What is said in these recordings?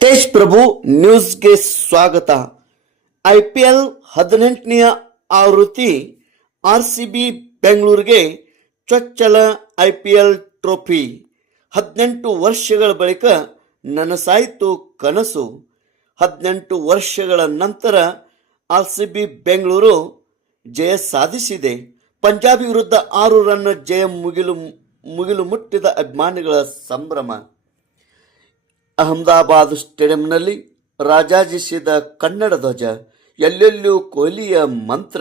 ತೇಜ್ ಪ್ರಭು ನ್ಯೂಸ್ಗೆ ಸ್ವಾಗತ. I P L ಹದಿನೆಂಟನೆಯ ಆವೃತ್ತಿ ಆರ್ ಸಿ ಬಿ ಬೆಂಗಳೂರಿಗೆ ಚೊಚ್ಚಲ ಐ ಪಿ ಎಲ್ ಟ್ರೋಫಿ. ಹದಿನೆಂಟು ವರ್ಷಗಳ ಬಳಿಕ ನನಸಾಯಿತು ಕನಸು. ಹದಿನೆಂಟು ವರ್ಷಗಳ ನಂತರ ಆರ್ ಸಿ ಬಿ ಬೆಂಗಳೂರು ಜಯ ಸಾಧಿಸಿದೆ. ಪಂಜಾಬ್ ವಿರುದ್ಧ ಆರು ರನ್ ಜಯ ಮುಗಿಲು ಮುಗಿಲು ಮುಟ್ಟಿದ ಅಭಿಮಾನಿಗಳ ಸಂಭ್ರಮ. ಅಹಮದಾಬಾದ್ ಸ್ಟೇಡಿಯಂನಲ್ಲಿ ರಾಜಾಜಿಸಿದ ಕನ್ನಡ ಧ್ವಜ, ಎಲ್ಲೆಲ್ಲೂ ಕೊಹ್ಲಿಯ ಮಂತ್ರ,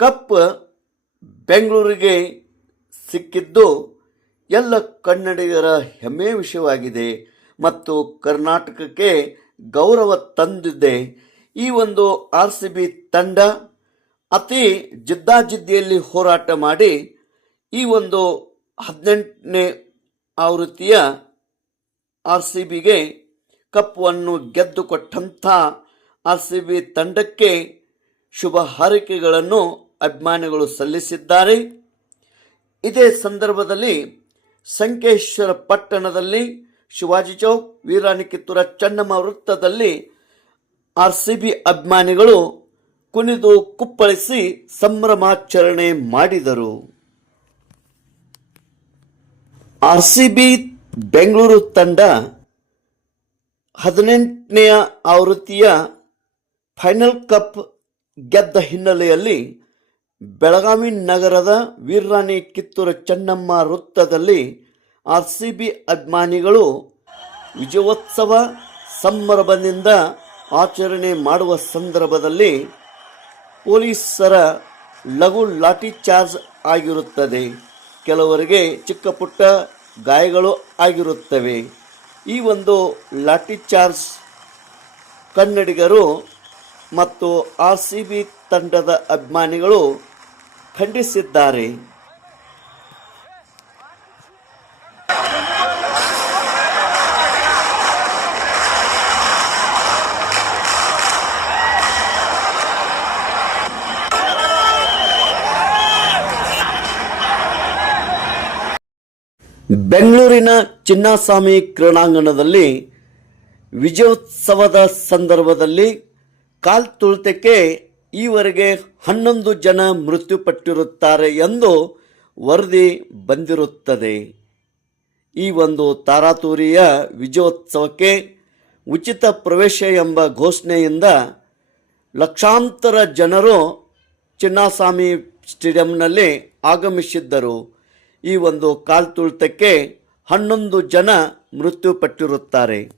ಕಪ್ ಬೆಂಗಳೂರಿಗೆ ಸಿಕ್ಕಿದ್ದು ಎಲ್ಲ ಕನ್ನಡಿಗರ ಹೆಮ್ಮೆಯ ವಿಷಯವಾಗಿದೆ ಮತ್ತು ಕರ್ನಾಟಕಕ್ಕೆ ಗೌರವ ತಂದಿದೆ. ಈ ಒಂದು ಆರ್ ಸಿ ಬಿ ತಂಡ ಅತಿ ಜಿದ್ದಾಜಿದ್ದಿಯಲ್ಲಿ ಹೋರಾಟ ಮಾಡಿ ಈ ಒಂದು ಹದಿನೆಂಟನೇ ಆವೃತ್ತಿಯ ಆರ್ ಸಿ ಬಿಗೆ ಕಪ್ಪನ್ನು ಗೆದ್ದುಕೊಟ್ಟಂಥ ಆರ್ ಸಿ ಬಿ ತಂಡಕ್ಕೆ ಶುಭ ಹಾರೈಕೆಗಳನ್ನು ಅಭಿಮಾನಿಗಳು ಸಲ್ಲಿಸಿದ್ದಾರೆ. ಇದೇ ಸಂದರ್ಭದಲ್ಲಿ ಸಂಕೇಶ್ವರ ಪಟ್ಟಣದಲ್ಲಿ ಶಿವಾಜಿ ಚೌಕ್ ವೀರಾಣಿ ಕಿತ್ತೂರ ಚೆನ್ನಮ್ಮ ವೃತ್ತದಲ್ಲಿ ಆರ್ ಸಿ ಬಿ ಅಭಿಮಾನಿಗಳು ಕುಣಿದು ಕುಪ್ಪಳಿಸಿ ಸಂಭ್ರಮಾಚರಣೆ ಮಾಡಿದರು. ಆರ್ ಸಿ ಬಿ ಬೆಂಗಳೂರು ತಂಡ ಹದಿನೆಂಟನೆಯ ಆವೃತ್ತಿಯ ಫೈನಲ್ ಕಪ್ ಗೆದ್ದ ಹಿನ್ನೆಲೆಯಲ್ಲಿ ಬೆಳಗಾವಿ ನಗರದ ವೀರರಾಣಿ ಕಿತ್ತೂರು ಚೆನ್ನಮ್ಮ ವೃತ್ತದಲ್ಲಿ ಆರ್ ಸಿ ಬಿ ಅಭಿಮಾನಿಗಳು ವಿಜಯೋತ್ಸವ ಸಂಭ್ರಮದಿಂದ ಆಚರಣೆ ಮಾಡುವ ಸಂದರ್ಭದಲ್ಲಿ ಪೊಲೀಸರ ಲಘು ಲಾಠಿ ಚಾರ್ಜ್ ಆಗಿರುತ್ತದೆ. ಕೆಲವರಿಗೆ ಚಿಕ್ಕ ಪುಟ್ಟ ಗಾಯಗಳು ಆಗಿರುತ್ತವೆ. ಈ ಒಂದು ಲಾಠಿ ಚಾರ್ಜ್ ಕನ್ನಡಿಗರು ಮತ್ತು ಆರ್ ಸಿ ಬಿ ತಂಡದ ಅಭಿಮಾನಿಗಳು ಖಂಡಿಸಿದ್ದಾರೆ. ಬೆಂಗಳೂರಿನ ಚಿನ್ನಸ್ವಾಮಿ ಕ್ರೀಡಾಂಗಣದಲ್ಲಿ ವಿಜಯೋತ್ಸವದ ಸಂದರ್ಭದಲ್ಲಿ ಕಾಲ್ ತುಳಿತಕ್ಕೆ ಈವರೆಗೆ ಹನ್ನೊಂದು ಜನ ಮೃತ್ಯುಪಟ್ಟಿರುತ್ತಾರೆ ಎಂದು ವರದಿ ಬಂದಿರುತ್ತದೆ. ಈ ಒಂದು ತಾರಾತೂರಿಯ ವಿಜಯೋತ್ಸವಕ್ಕೆ ಉಚಿತ ಪ್ರವೇಶ ಎಂಬ ಘೋಷಣೆಯಿಂದ ಲಕ್ಷಾಂತರ ಜನರು ಚಿನ್ನಸ್ವಾಮಿ ಸ್ಟೇಡಿಯಂನಲ್ಲಿ ಆಗಮಿಸಿದ್ದರು. ಈ ಒಂದು ಕಾಲ್ತುಳಿತಕ್ಕೆ ಹನ್ನೊಂದು ಜನ ಮೃತ್ಯುಪಟ್ಟಿರುತ್ತಾರೆ.